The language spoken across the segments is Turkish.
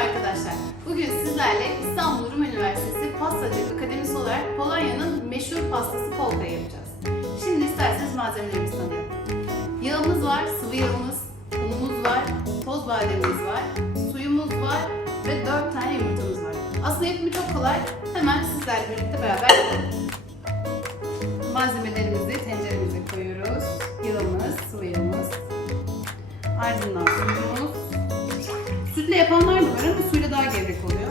arkadaşlar. Bugün sizlerle İstanbul Rum Üniversitesi Pastacılık Akademisi olarak Polonya'nın meşhur pastası polkayı yapacağız. Şimdi isterseniz malzemelerimizi tanıyalım. Yağımız var, sıvı yağımız, unumuz var, toz bademimiz var, suyumuz var ve 4 tane yumurtamız var. Aslında yapımı çok kolay. Hemen sizlerle birlikte beraber yapalım. Malzemelerimizi tenceremize koyuyoruz. Yağımız, sıvı yağımız, ardından suyumuz, Sütle yapanlar da var ama suyla daha gevrek oluyor.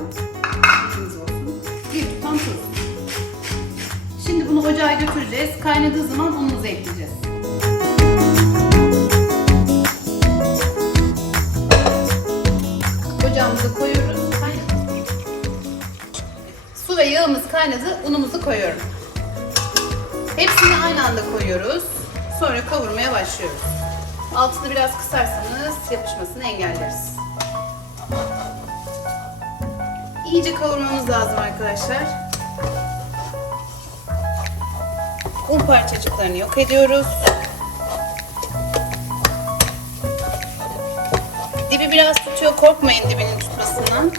Bir tutam tuz. Şimdi bunu ocağa götüreceğiz. Kaynadığı zaman unumuzu ekleyeceğiz. Ocağımıza koyuyoruz. Kaynadı. Su ve yağımız kaynadı. Unumuzu koyuyorum. Hepsini aynı anda koyuyoruz. Sonra kavurmaya başlıyoruz. Altını biraz kısarsanız yapışmasını engelleriz. İyice kavurmamız lazım arkadaşlar. Un parçacıklarını yok ediyoruz. Dibi biraz tutuyor. Korkmayın dibinin tutmasından.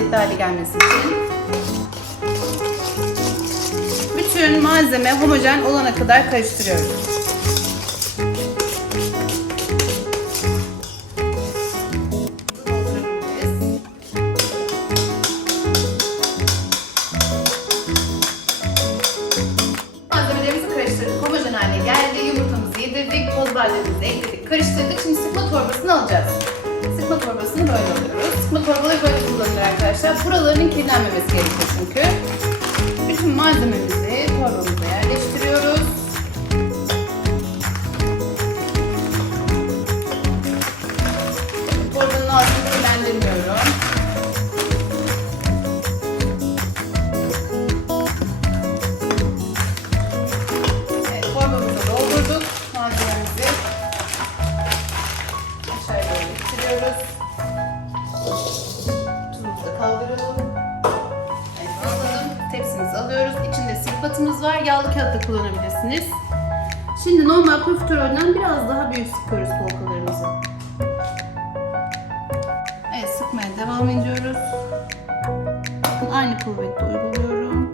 Lezzetli hale gelmesi için. Bütün malzeme homojen olana kadar karıştırıyoruz. Kirlenmemesi gerekiyor çünkü. Bütün malzememizi torbamıza yerleştiriyoruz. Alıyoruz. İçinde sirpatımız var. Yağlı kağıt da kullanabilirsiniz. Şimdi normal profiterolden biraz daha büyük sıkıyoruz polkalarımızı. Evet, sıkmaya devam ediyoruz. Bakın aynı kuvvetle uyguluyorum.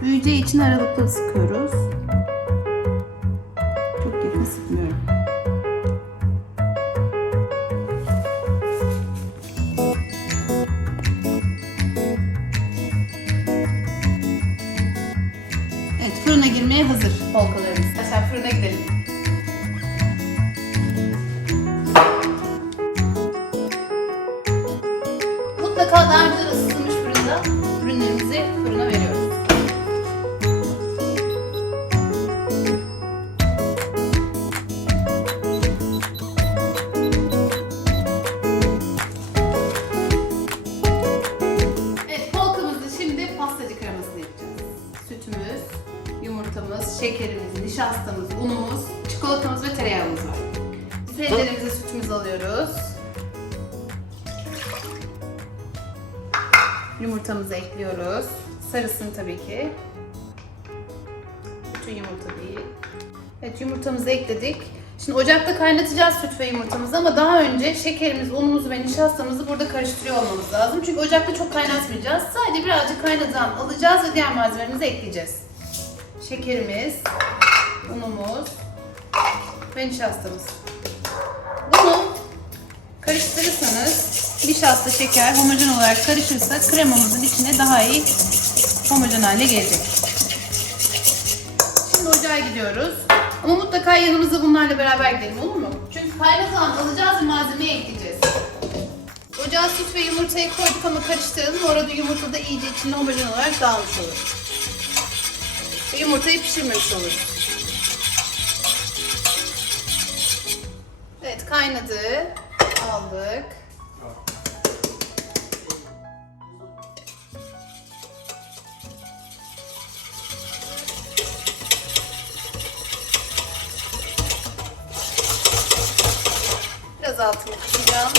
Büyüyeceği için aralıklı sıkıyoruz. Girmeye hazır polkalarımız. Arkadaşlar fırına gidelim. Şekerimiz, nişastamız, unumuz, çikolatamız ve tereyağımız var. Tenceremize sütümüzü alıyoruz. Yumurtamızı ekliyoruz. Sarısını tabii ki. Bütün yumurta değil. Evet yumurtamızı ekledik. Şimdi ocakta kaynatacağız süt ve yumurtamızı ama daha önce şekerimiz, unumuzu ve nişastamızı burada karıştırıyor olmamız lazım. Çünkü ocakta çok kaynatmayacağız. Sadece birazcık kaynadan alacağız ve diğer malzemelerimizi ekleyeceğiz. Şekerimiz, unumuz ve nişastamız. Bunu Karıştırırsanız nişasta, şeker homojen olarak karışırsa kremamızın içine daha iyi homojen hale gelecek. Şimdi ocağa gidiyoruz. Ama mutlaka yanımıza bunlarla beraber gidelim olur mu? Çünkü kaynağı alacağız ve ekleyeceğiz. Ocağa süt ve yumurtayı koyduk ama karıştıralım. Orada yumurta da iyice içinde homojen olarak dağılmış olur. Yumurtayı pişirmemiş oluruz. Evet kaynadı. Aldık. Biraz altını kısacağım.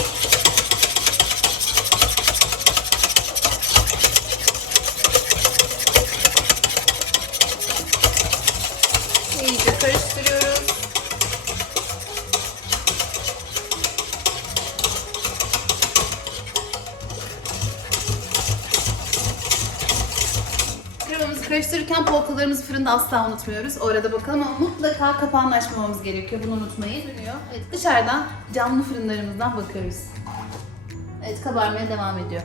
Karıştırıyoruz. Kremamızı karıştırırken polkalarımızı fırında asla unutmuyoruz. Orada bakalım ama mutlaka kapağını açmamamız gerekiyor. Bunu unutmayın. Evet, dışarıdan camlı fırınlarımızdan bakıyoruz. Evet kabarmaya devam ediyor.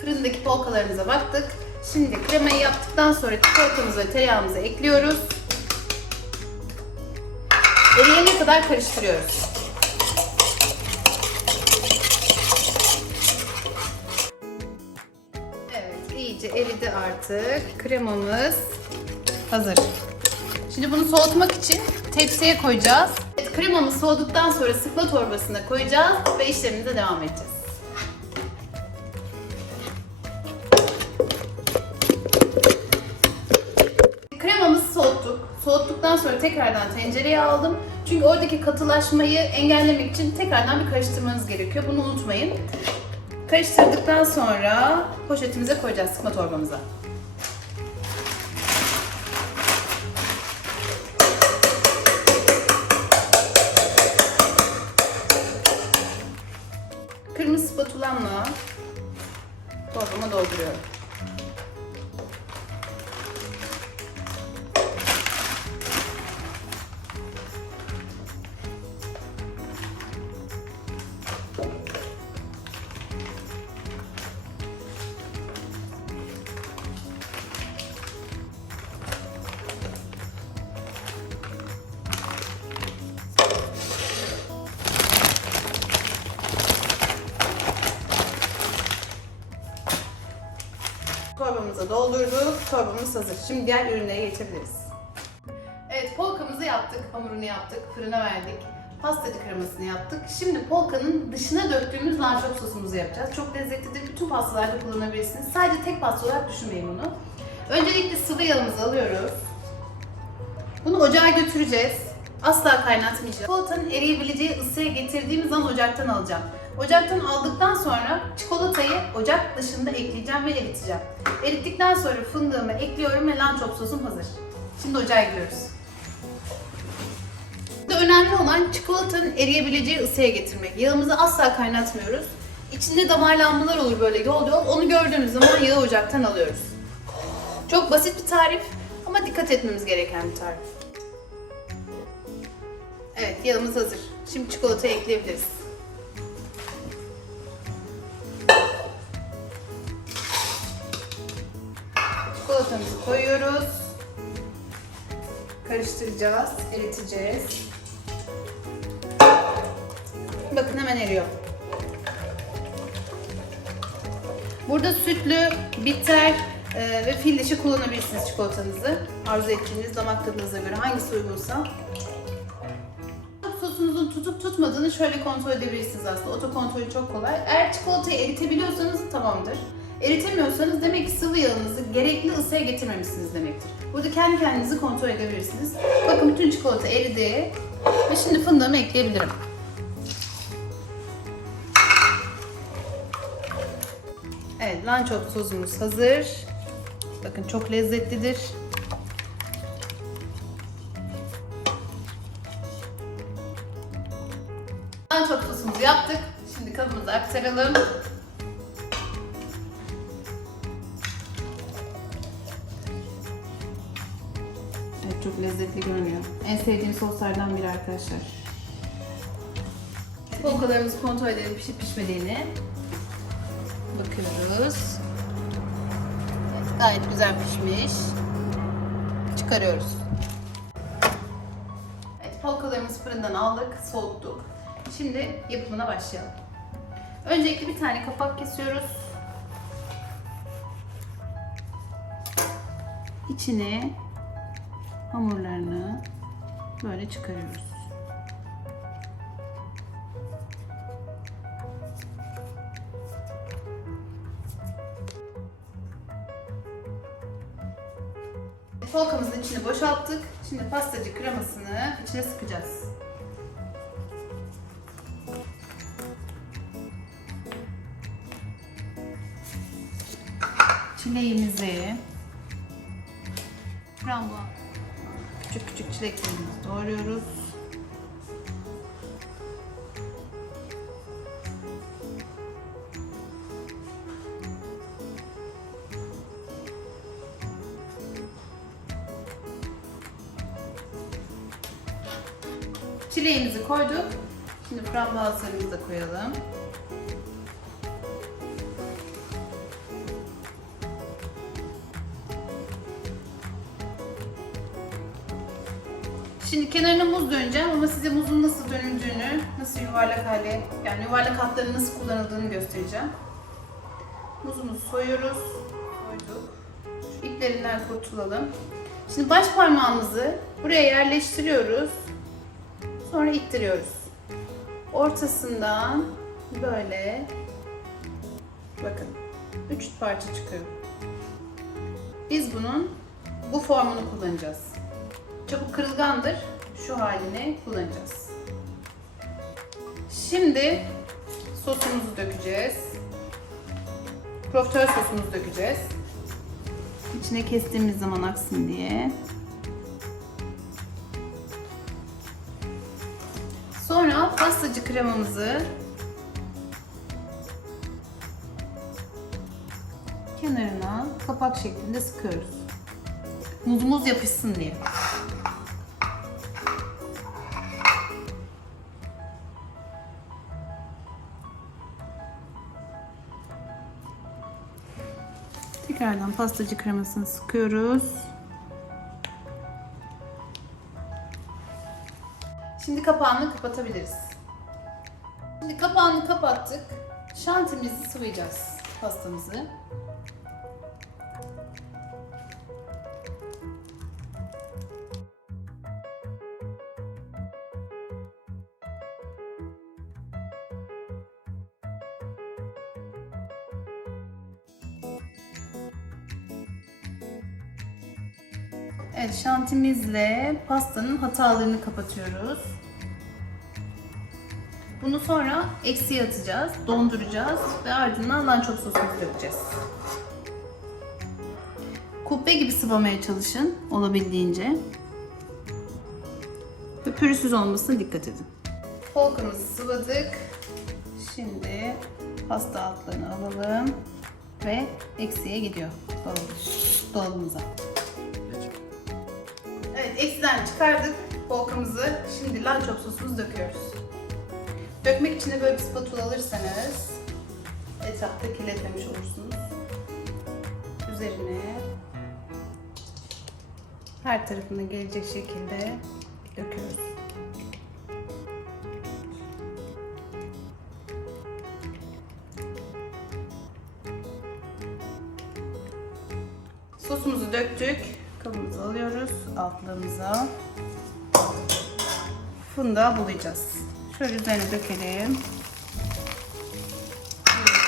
Fırındaki polkalarımıza baktık. Şimdi kremayı yaptıktan sonra çikolatamızı ve tereyağımızı ekliyoruz. Eriyene kadar karıştırıyoruz. Evet, iyice eridi artık. Kremamız hazır. Şimdi bunu soğutmak için tepsiye koyacağız. Evet, kremamız soğuduktan sonra sıkma torbasına koyacağız ve işlemimize devam edeceğiz. Soğuttuktan sonra tekrardan tencereye aldım. Çünkü oradaki katılaşmayı engellemek için tekrardan bir karıştırmanız gerekiyor. Bunu unutmayın. Karıştırdıktan sonra poşetimize koyacağız sıkma torbamıza. Kırmızı spatulamla torbama dolduruyorum. Torbamıza doldurduk. Torbamız hazır. Şimdi diğer ürünlere geçebiliriz. Evet, polkamızı yaptık. Hamurunu yaptık. Fırına verdik. Pastacı kremasını yaptık. Şimdi polkanın dışına döktüğümüz lançop sosumuzu yapacağız. Çok lezzetlidir. Bütün pastalarda kullanabilirsiniz. Sadece tek pasta olarak düşünmeyin bunu. Öncelikle sıvı yağımızı alıyoruz. Bunu ocağa götüreceğiz. Asla kaynatmayacağız. Çikolatanın eriyebileceği ısıya getirdiğimiz zaman ocaktan alacağım. Ocaktan aldıktan sonra çikolatayı ocak dışında ekleyeceğim ve eriteceğim. Erittikten sonra fındığımı ekliyorum ve lançop sosum hazır. Şimdi ocağa gidiyoruz. Burada önemli olan çikolatanın eriyebileceği ısıya getirmek. Yağımızı asla kaynatmıyoruz. İçinde damarlanmalar olur böyle yol yol. Onu gördüğümüz zaman yağı ocaktan alıyoruz. Çok basit bir tarif ama dikkat etmemiz gereken bir tarif. Evet yağımız hazır. Şimdi çikolatayı ekleyebiliriz. Çikolatamızı koyuyoruz. Karıştıracağız, eriteceğiz. Bakın hemen eriyor. Burada sütlü, bitter e, ve fil dişi kullanabilirsiniz çikolatanızı. Arzu ettiğiniz damak tadınıza göre hangisi uygunsa. Sosunuzun tutup tutmadığını şöyle kontrol edebilirsiniz aslında. Oto kontrolü çok kolay. Eğer çikolatayı eritebiliyorsanız tamamdır. Eritemiyorsanız demek ki sıvı yağınızı gerekli ısıya getirmemişsiniz demektir. Burada kendi kendinizi kontrol edebilirsiniz. Bakın bütün çikolata eridi. Ve şimdi fındığımı ekleyebilirim. Evet, lançop sosumuz hazır. Bakın çok lezzetlidir. Lançop sosumuzu yaptık. Şimdi kabımıza aktaralım. Lezzetli görünüyor. En sevdiğim soslardan biri arkadaşlar. Polkalarımızı kontrol edelim pişip pişmediğini. Bakıyoruz. Evet, gayet güzel pişmiş. Çıkarıyoruz. Evet, polkalarımızı fırından aldık, soğuttuk. Şimdi yapımına başlayalım. Öncelikle bir tane kapak kesiyoruz. İçine hamurlarını böyle çıkarıyoruz. Polkamızın içini boşalttık. Şimdi pastacı kremasını içine sıkacağız. Çileğimizi küçük çileklerimizi doğruyoruz. Çileğimizi koyduk. Şimdi frambuazlarımızı da koyalım. Şimdi kenarına muz döneceğim ama size muzun nasıl dönüldüğünü, nasıl yuvarlak hale, yani yuvarlak hatların nasıl kullanıldığını göstereceğim. Muzumuzu soyuyoruz. Koyduk. Şu kurtulalım. Şimdi baş parmağımızı buraya yerleştiriyoruz. Sonra ittiriyoruz. Ortasından böyle bakın üç parça çıkıyor. Biz bunun bu formunu kullanacağız. Çabuk kırılgandır. Şu halini kullanacağız. Şimdi sosumuzu dökeceğiz. Profiterol sosumuzu dökeceğiz. İçine kestiğimiz zaman aksın diye. Sonra pastacı kremamızı kenarına kapak şeklinde sıkıyoruz. Muzumuz yapışsın diye. Tekrardan pastacı kremasını sıkıyoruz. Şimdi kapağını kapatabiliriz. Şimdi kapağını kapattık. Şantimizi sıvayacağız pastamızı. Evet, şantimizle pastanın hatalarını kapatıyoruz. Bunu sonra eksiye atacağız, donduracağız ve ardından lançok sosumuzu dökeceğiz. Kubbe gibi sıvamaya çalışın olabildiğince. Ve pürüzsüz olmasına dikkat edin. Polkamızı sıvadık. Şimdi pasta altlarını alalım ve eksiye gidiyor dolabı- dolabımıza. Eksiden çıkardık polkamızı. Şimdi lançop sosumuzu döküyoruz. Dökmek için de böyle bir spatula alırsanız etrafta kirletmemiş olursunuz. Üzerine her tarafına gelecek şekilde döküyoruz. Sosumuzu döktük. Altlığımıza. Fındığa bulayacağız. Şöyle üzerine dökelim.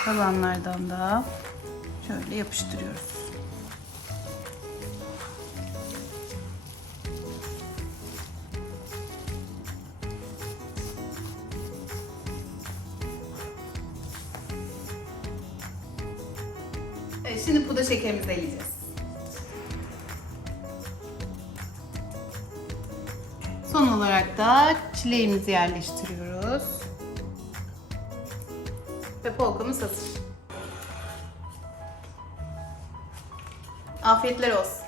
Kalanlardan da şöyle yapıştırıyoruz. Evet, şimdi pudra şekerimizi eleyeceğiz. Da çileğimizi yerleştiriyoruz. Ve polkamız hazır. Afiyetler olsun.